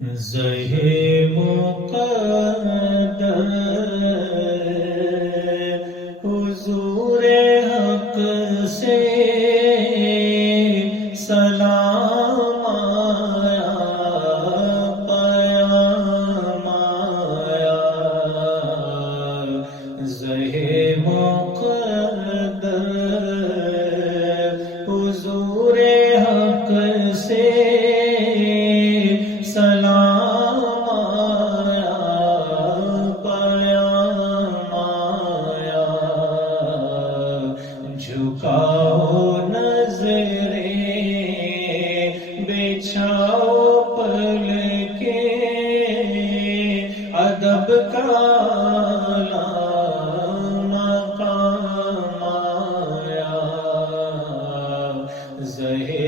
زہے مقدر حضور حق سے سلام آیا، پیام آیا۔ زہے مقدر حضور حق سے سلام آیا، پیام آیا۔ جھکاؤ نظریں، بچھاؤ پلکیں، ادب کا مقام آیا۔ زہے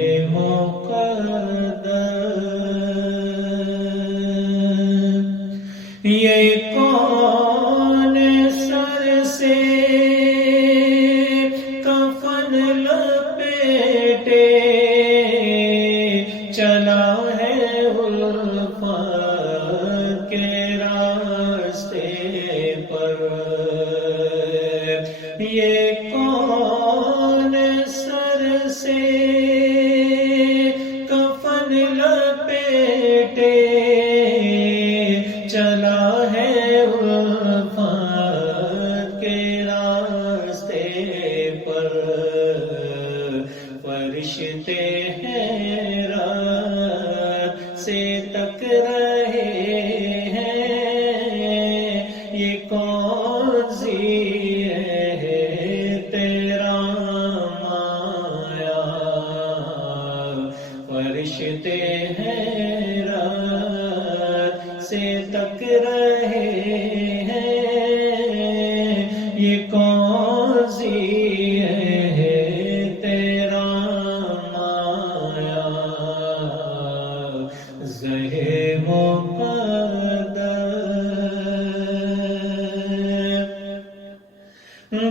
یہ کون سر سے کفن لپیٹے چلا ہے الفت کے راستے پر؟ یہ کون سر سے کفن لپیٹے چلا ہے الفت کے راستے پر؟ فرشتے حیرت سے تک رہے ہیں، یہ کون سی ہے تیرا مایا؟ فرشتے حیرت سے تک رہے ہیں، یہ کون سی ہے تیرا مایا؟ زہے مقدر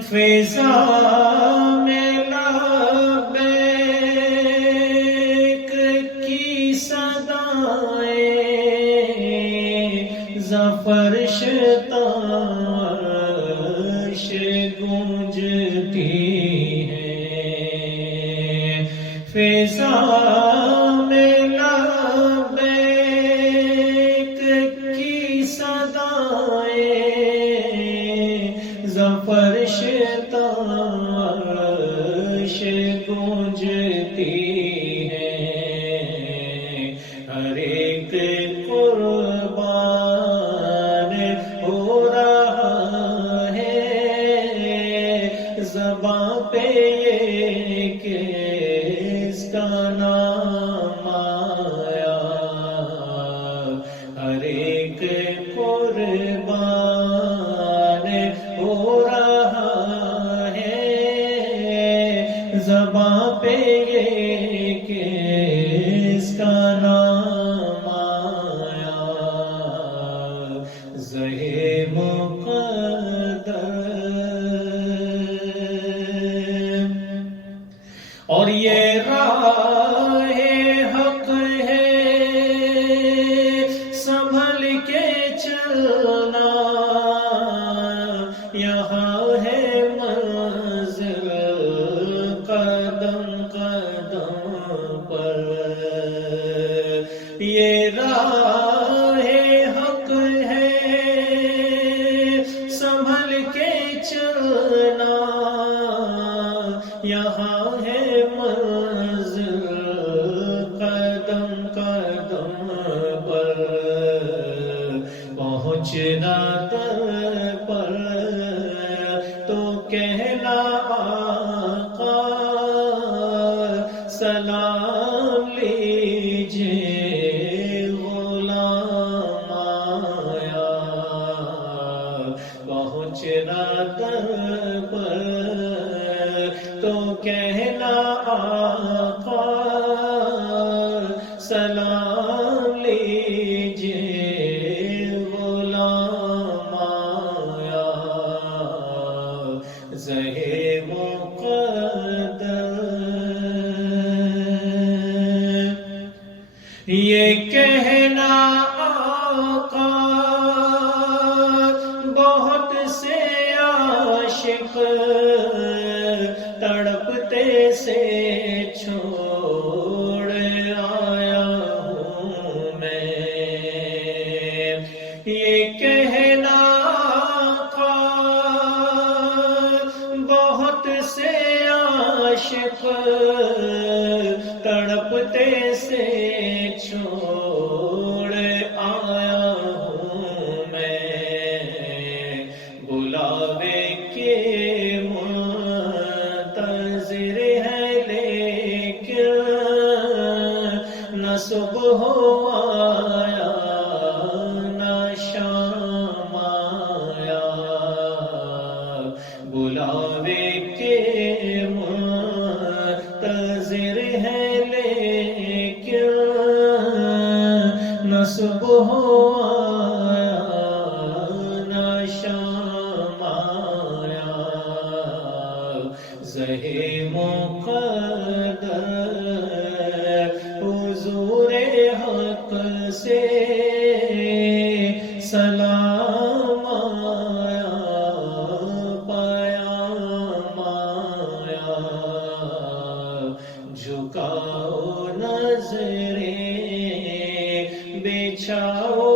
فضا میں لبیک کی صدائیں، زفرش تاش گونجتی ہیں۔ فضا میں لبیک کی صدائیں، زفرش تاش گونجتی ہیں۔ ہر ایک قربان ہو رہا ہے، زباں پہ یہ کس کا نام آیا؟ ہر ایک قربان ہو رہا ہے، زباں پہ یہ کس کا نام آیا؟ زہے مقدر اور یہ راہ حق ہے، سنبھل کے چلنا، یہاں ہے منزل قدم قدم پر۔ یہ راہ حق ہے، سنبھل کے چلنا، یہاں ہے منزل قدم قدم پر۔ پہنچنا در پر تو کہنا آقا سلام لیجئے غلام آیا۔ پہنچنا در پر تو کہنا آقا سلام لیجئے غلام آیا۔ زہے مقدر یہ کہنا آقا بہت سے عاشق تڑپتے سے چھوڑ آیا ہوں میں، یہ کہنا آقا بہت سے عاشق تڑپتے سے چھوڑ آیا ہوں میں، بلاوے کے منتظر ہے لیکن نہ صبح آیا نہ شام آیا، بلاوے کے منتظر ہے لیکن نہ صبح آیا نہ شام آیا، زہے مقدر حضور حق سے سلام آیا، پیام آیا، جھکاؤ نظریں بچھاؤ